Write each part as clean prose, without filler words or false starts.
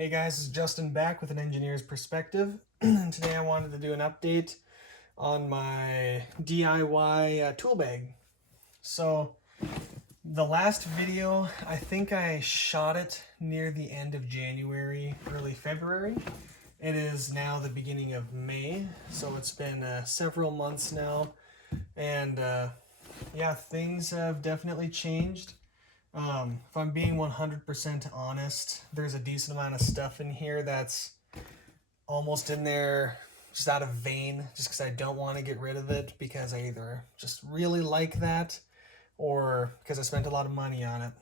Hey guys, this is Justin back with an engineer's perspective. Today I wanted to do an update on my DIY tool bag. So the last video, I think I shot it near the end of January, early February. It is now the beginning of May, so it's been several months now, and yeah, things have definitely changed. If I'm being 100% honest, there's a decent amount of stuff in here that's almost in there just out of vein, just because I don't want to get rid of it because I either just really like that or because I spent a lot of money on it.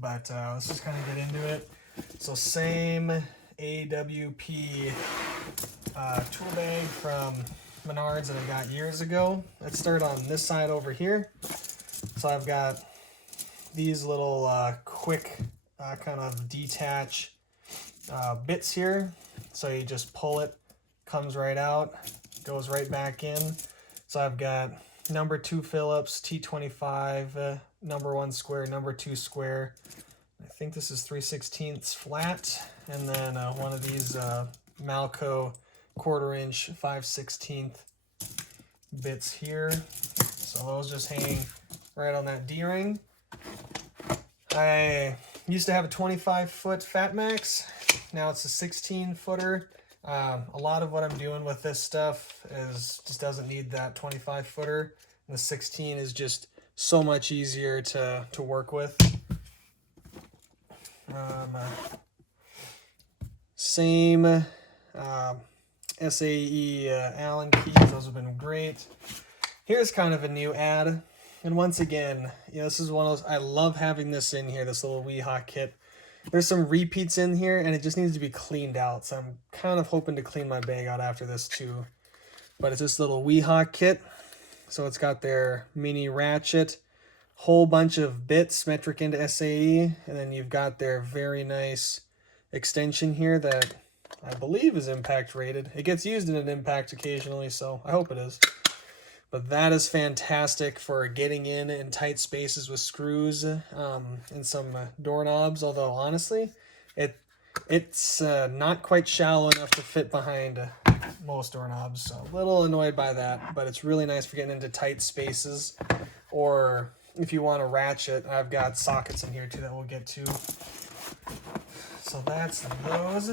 But let's just kind of get into it. So same AWP tool bag from Menards that I got years ago. Let's start on this side over here. So I've got these little quick kind of detach bits here. So you just pull it, comes right out, goes right back in. So I've got number 2 Phillips, T25, number 1 square, number 2 square. I think this is 3/16 flat. And then one of these Malco 1/4 inch 5/16 bits here. So those just hang right on that D-ring. I used to have a 25-foot Fat Max. Now it's a 16-footer. A lot of what I'm doing with this stuff is just doesn't need that 25-footer. And the 16 is just so much easier to work with. Same SAE Allen keys. Those have been great. Here's kind of a new ad. And once again, this is one of those, I love having this in here, this little Weehawk kit. There's some repeats in here, and it just needs to be cleaned out. So I'm kind of hoping to clean my bag out after this too. But it's this little Weehawk kit. So it's got their mini ratchet, whole bunch of bits, metric into SAE, and then you've got their very nice extension here that I believe is impact rated. It gets used in an impact occasionally, so I hope it is. But that is fantastic for getting in tight spaces with screws and some doorknobs. Although honestly, it's not quite shallow enough to fit behind most doorknobs. So a little annoyed by that, but it's really nice for getting into tight spaces. Or if you want to ratchet, I've got sockets in here too that we'll get to. So that's those.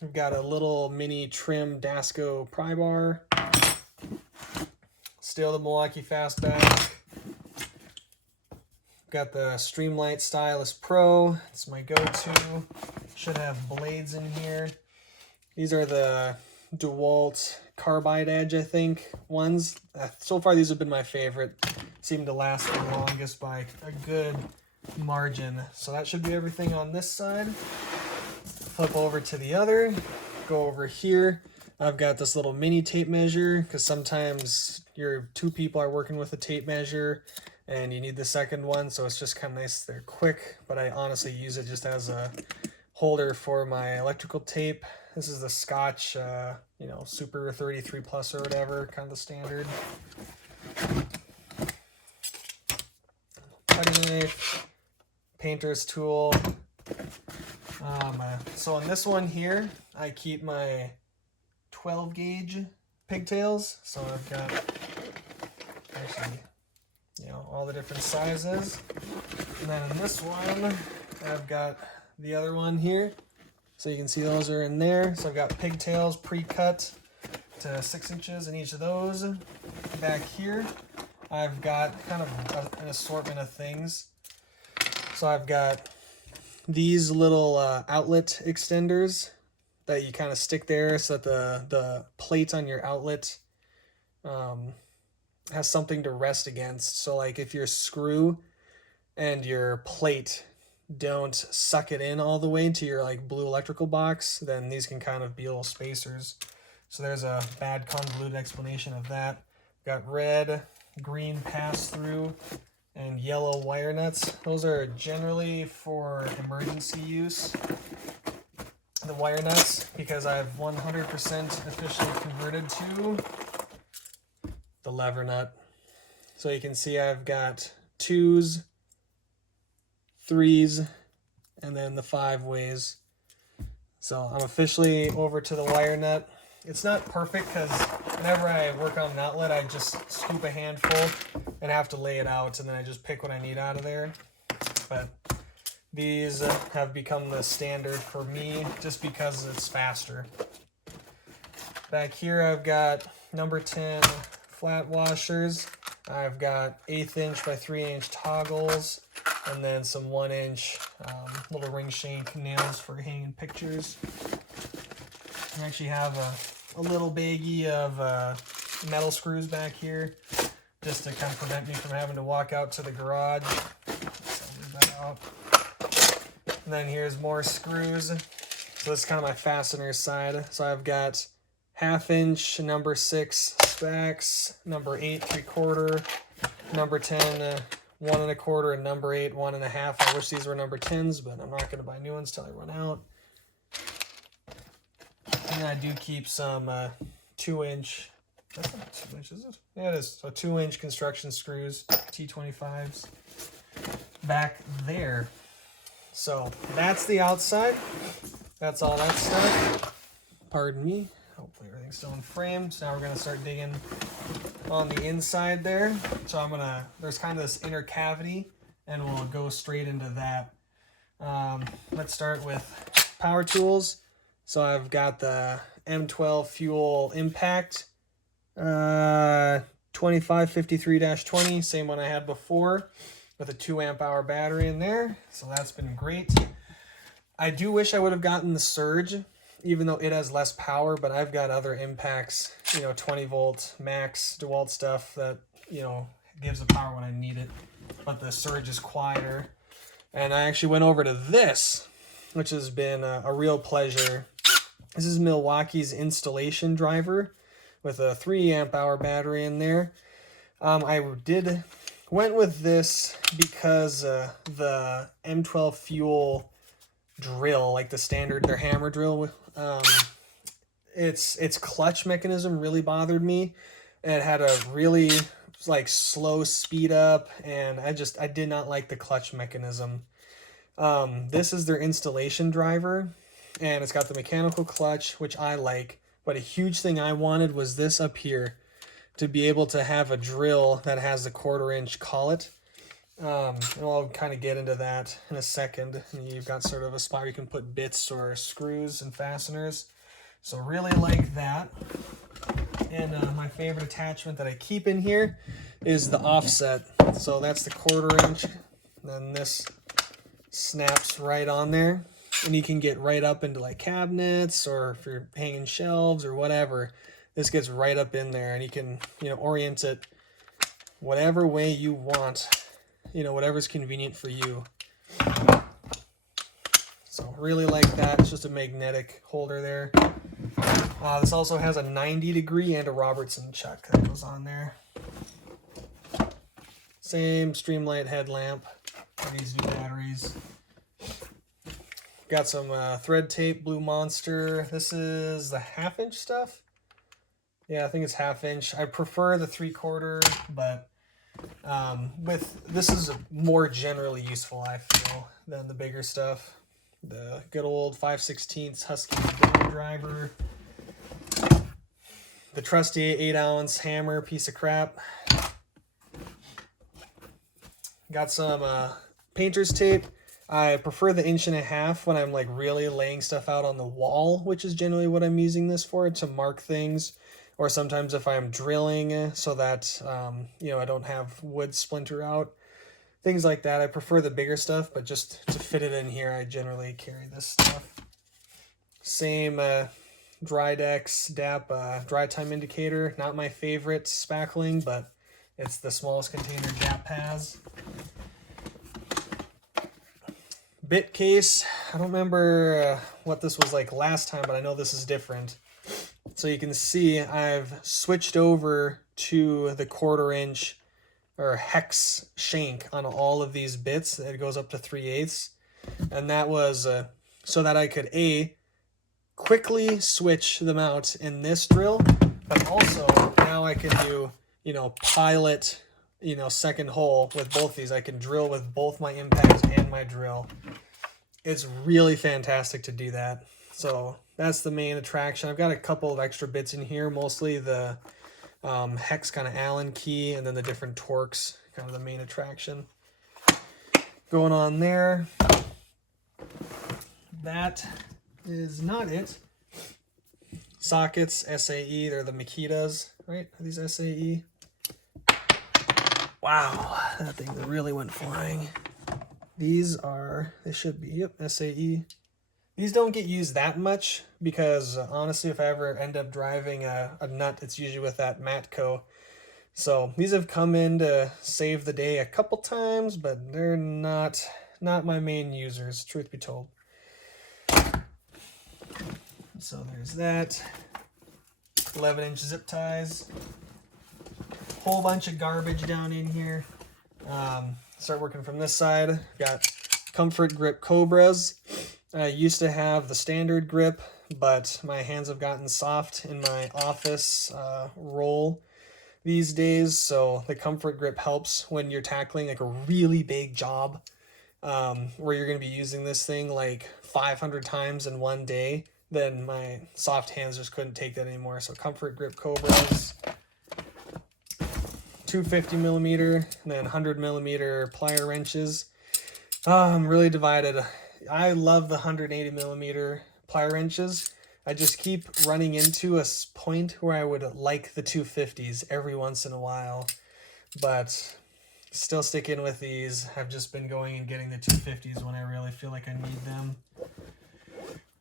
We've got a little mini trim Dasco pry bar. Still the Milwaukee Fastback. Got the Streamlight Stylus Pro. It's my go-to. Should have blades in here. These are the DeWalt Carbide Edge, I think, ones. So far, these have been my favorite. Seem to last the longest by a good margin. So that should be everything on this side. Flip over to the other. Go over here. I've got this little mini tape measure because sometimes your 2 people are working with a tape measure and you need the second one, so it's just kind of nice. They're quick, but I honestly use it just as a holder for my electrical tape. This is the Scotch, Super 33 Plus or whatever, kind of the standard. Cutting knife, painter's tool. So on this one here, I keep my 12 gauge pigtails. So I've got actually, all the different sizes. And then in this one, I've got the other one here. So you can see those are in there. So I've got pigtails pre-cut to 6 inches in each of those. Back here, I've got kind of an assortment of things. So I've got these little outlet extenders that you kind of stick there so that the plate on your outlet has something to rest against. So like if your screw and your plate don't suck it in all the way to your like blue electrical box, then these can kind of be little spacers. So there's a bad convoluted explanation of that. Got red, green pass-through, and yellow wire nuts. Those are generally for emergency use. The wire nuts, because I've 100% officially converted to the lever nut. So you can see I've got 2s, 3s, and then the 5 ways. So I'm officially over to the wire nut. It's not perfect because whenever I work on an outlet, I just scoop a handful and have to lay it out, and then I just pick what I need out of there. But these have become the standard for me just because it's faster. Back here I've got number 10 flat washers. I've got 1/8 inch by 3 inch toggles, and then some 1 inch little ring shank nails for hanging pictures. I actually have a little baggie of metal screws back here just to kind of prevent me from having to walk out to the garage. So I'll leave that out. And then here's more screws. So this is kind of my fasteners side. So I've got 1/2 inch number 6 stacks, number 8 3/4, number 10 1 1/4, and number 8 1 1/2. I wish these were number 10s, but I'm not going to buy new ones till I run out. And I do keep some 2 inch. That's not 2 inches, is it? Yeah, it is. So 2 inch construction screws, T25s, back there. So that's the outside. That's all that stuff. Pardon me. Hopefully everything's still in frame. So now we're gonna start digging on the inside there. So there's kind of this inner cavity, and we'll go straight into that. Let's start with power tools. So I've got the M12 Fuel Impact 2553-20, same one I had before, with a 2 amp hour battery in there. So that's been great. I do wish I would have gotten the Surge, even though it has less power, but I've got other impacts, 20 volt max DeWalt stuff that, gives the power when I need it. But the Surge is quieter. And I actually went over to this, which has been a real pleasure. This is Milwaukee's installation driver with a 3 amp hour battery in there. I went with this because the M12 Fuel drill, like the standard, their hammer drill, its clutch mechanism really bothered me. It had a really slow speed up, and I did not like the clutch mechanism. This is their installation driver, and it's got the mechanical clutch, which I like, but a huge thing I wanted was this up here, to be able to have a drill that has the 1/4 inch collet. And I'll kind of get into that in a second. And you've got sort of a spot where you can put bits or screws and fasteners. So really like that. And my favorite attachment that I keep in here is the offset. So that's the 1/4 inch. Then this snaps right on there. And you can get right up into cabinets, or if you're hanging shelves or whatever, this gets right up in there, and you can, orient it whatever way you want, whatever's convenient for you. So really like that. It's just a magnetic holder there. This also has a 90-degree and a Robertson chuck that goes on there. Same Streamlight headlamp. These new batteries. Got some thread tape, Blue Monster. This is the 1/2 inch stuff. Yeah, I think it's 1/2 inch. I prefer the 3/4, but this is more generally useful, I feel, than the bigger stuff. The good old 5/16 Husky bone driver. The trusty 8-ounce hammer, piece of crap. Got some painter's tape. I prefer the 1.5 inch when I'm really laying stuff out on the wall, which is generally what I'm using this for, to mark things, or sometimes if I'm drilling so that I don't have wood splinter out, things like that. I prefer the bigger stuff, but just to fit it in here, I generally carry this stuff. Same Drydex DAP dry time indicator. Not my favorite spackling, but it's the smallest container DAP has. Bit case. I don't remember what this was like last time, but I know this is different. So you can see I've switched over to the 1/4 inch or hex shank on all of these bits. It goes up to 3/8, and that was so that I could quickly switch them out in this drill, but also now I can do pilot second hole with both these. I can drill with both my impact and my drill. it's really fantastic to do that. So that's the main attraction. I've got a couple of extra bits in here, mostly the hex kind of Allen key, and then the different torques, kind of the main attraction going on there. That is not it. Sockets, SAE, they're the Makitas, right? Are these SAE? Wow, that thing really went flying. These are, they should be, yep, SAE. These don't get used that much because honestly, if I ever end up driving a nut, it's usually with that Matco. So these have come in to save the day a couple times, but they're not my main users, truth be told. So there's that. 11-inch zip ties. Whole bunch of garbage down in here. Start working from this side. Got Comfort Grip Cobras. I used to have the standard grip, but my hands have gotten soft in my office role these days, so the Comfort Grip helps when you're tackling like a really big job where you're going to be using this thing like 500 times in one day. Then my soft hands just couldn't take that anymore. So Comfort Grip Cobras, 250 millimeter, and then 100 millimeter plier wrenches. I'm really divided. I love the 180 millimeter plier wrenches. I just keep running into a point where I would like the 250s every once in a while, but still sticking with these. I've just been going and getting the 250s when I really feel like I need them.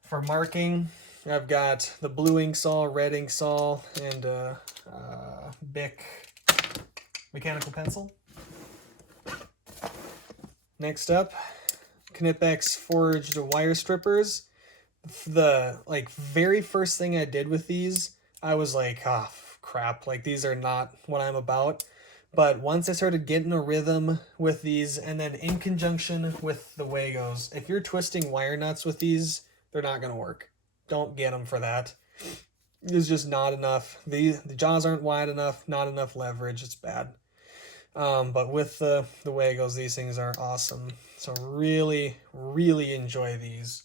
For marking, I've got the blue ink saw, red ink saw, and Bic mechanical pencil. Next up, Knipex forged wire strippers. The very first thing I did with these, I was like, oh crap, like these are not what I'm about. But once I started getting a rhythm with these, and then in conjunction with the Wagos, if you're twisting wire nuts with these, they're not going to work. Don't get them for that. There's just not enough. The jaws aren't wide enough, not enough leverage. It's bad. But with the Wagos, these things are awesome. So really, really enjoy these.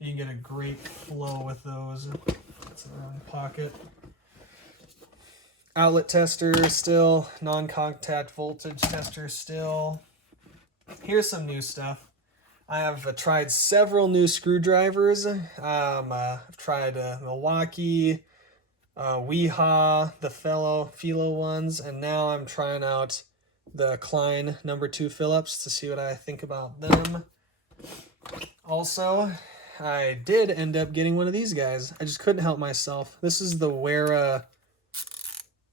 You can get a great flow with those. That's in the pocket. Outlet tester still. Non-contact voltage tester still. Here's some new stuff. I have tried several new screwdrivers. I've tried Milwaukee, Weehaw, the Philo ones, and now I'm trying out the Klein No. 2 Phillips to see what I think about them. Also, I did end up getting one of these guys. I just couldn't help myself. This is the Wera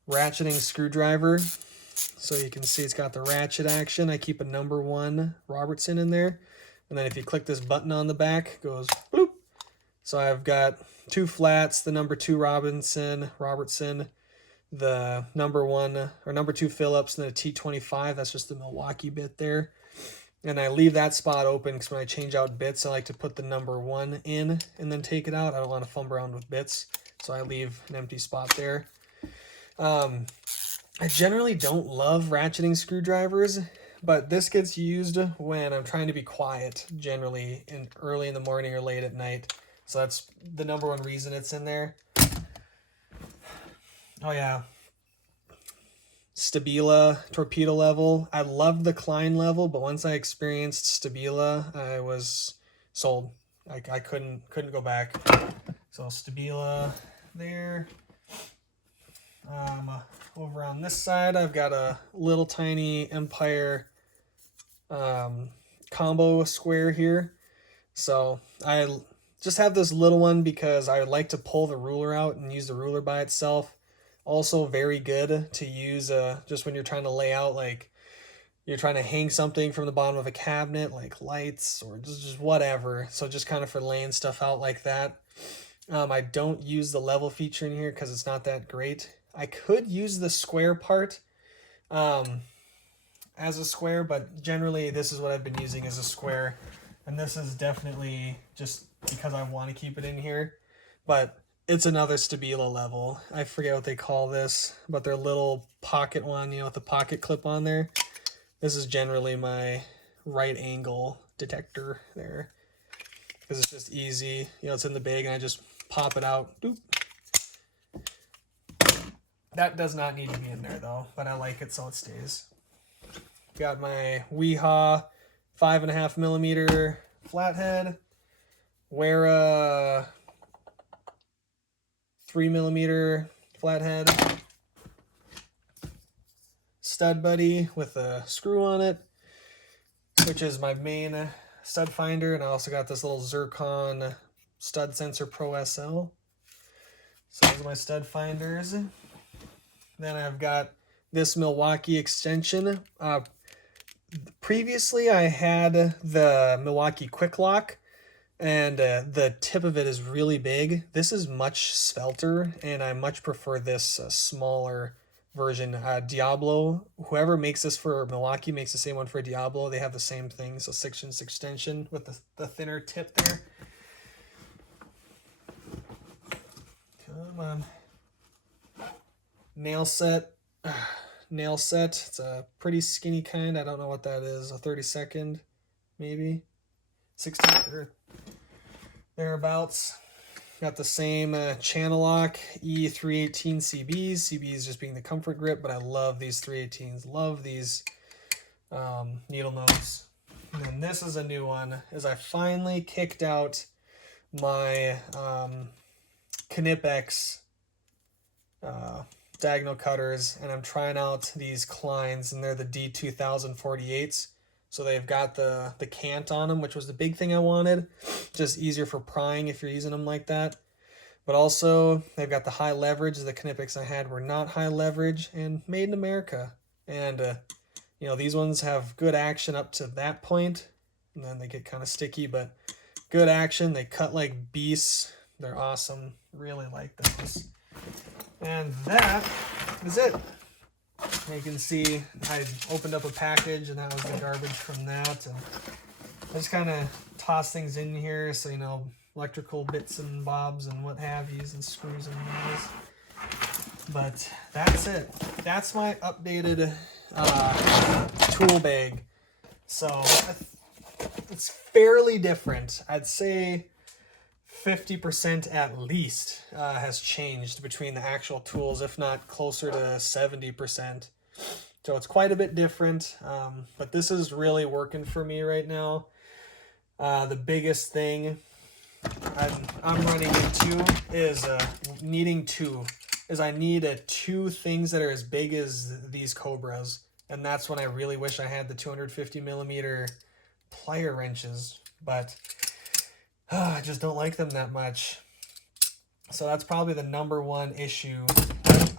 ratcheting screwdriver. So you can see it's got the ratchet action. I keep a No. 1 Robertson in there. And then if you click this button on the back, it goes bloop. So I've got 2 flats, the No. 2 Robertson, the No. 1 or No. 2 Phillips, and then a T25. That's just the Milwaukee bit there. And I leave that spot open because when I change out bits, I like to put the No. 1 in and then take it out. I don't want to fumble around with bits, so I leave an empty spot there. I generally don't love ratcheting screwdrivers, but this gets used when I'm trying to be quiet, generally early in the morning or late at night. So that's the No. 1 reason it's in there. Oh yeah. Stabila torpedo level. I loved the Klein level, but once I experienced Stabila, I was sold. I couldn't go back. So Stabila there. Over on this side, I've got a little tiny Empire combo square here. So I just have this little one because I would like to pull the ruler out and use the ruler by itself. Also very good to use just when you're trying to lay out, like you're trying to hang something from the bottom of a cabinet, like lights or just whatever. So just kind of for laying stuff out like that. I don't use the level feature in here because it's not that great. I could use the square part as a square, but generally this is what I've been using as a square. And this is definitely just because I want to keep it in here. But it's another Stabila level. I forget what they call this, but their little pocket one, with the pocket clip on there. This is generally my right angle detector there. because it's just easy. You know, it's in the bag and I just pop it out. Doop. That does not need to be in there though, but I like it so it stays. Got my Weehaw 5.5 millimeter flathead. Wear a 3 millimeter flathead. Stud buddy with a screw on it, which is my main stud finder, and I also got this little Zircon Stud Sensor Pro SL. So those are my stud finders. Then I've got this Milwaukee extension. Previously I had the Milwaukee Quick Lock, and the tip of it is really big. This is much svelter, and I much prefer this smaller version. Diablo, whoever makes this for Milwaukee makes the same one for Diablo. They have the same thing, so 6-inch extension with the thinner tip there. Come on. Nail set. It's a pretty skinny kind. I don't know what that is. A 32nd, maybe 16th or thereabouts. Got the same channel lock E318 CBs. CBs just being the comfort grip, but I love these 318s. Love these needle nose. And then this is a new one, as I finally kicked out my Knipex diagonal cutters, and I'm trying out these Kleins, and they're the D2048s. So they've got the cant on them, which was the big thing I wanted. Just easier for prying if you're using them like that. But also, they've got the high leverage. The Knipex I had were not high leverage and made in America. And, you know, these ones have good action up to that point, and then they get kind of sticky, but good action. They cut like beasts. They're awesome. Really like those. And that is it. You can see I opened up a package, and that was the garbage from that. And I just kind of toss things in here, so you know, electrical bits and bobs and what have yous, and screws and nails. But that's it. That's my updated tool bag. So it's fairly different. I'd say 50% at least has changed between the actual tools, if not closer to 70%. So it's quite a bit different, but this is really working for me right now. The biggest thing I'm running into is needing two. I need two things that are as big as these Cobras, and that's when I really wish I had the 250 millimeter plier wrenches, but I just don't like them that much. So that's probably the number one issue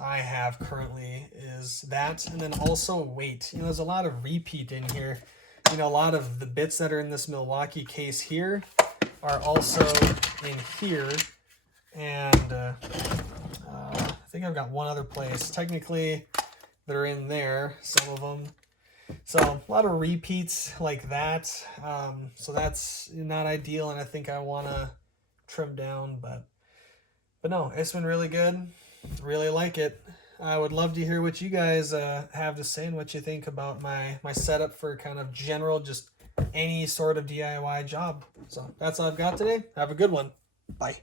I have currently, is that, and then also weight. You know, there's a lot of repeat in here. You know, a lot of the bits that are in this Milwaukee case here are also in here, and I think I've got one other place. Technically, they're in there, some of them. So a lot of repeats like that. So that's not ideal, and I think I want to trim down, but no, it's been really good. Really like it. I would love to hear what you guys have to say and what you think about my setup for kind of general, just any sort of DIY job. So that's all I've got today. Have a good one. Bye.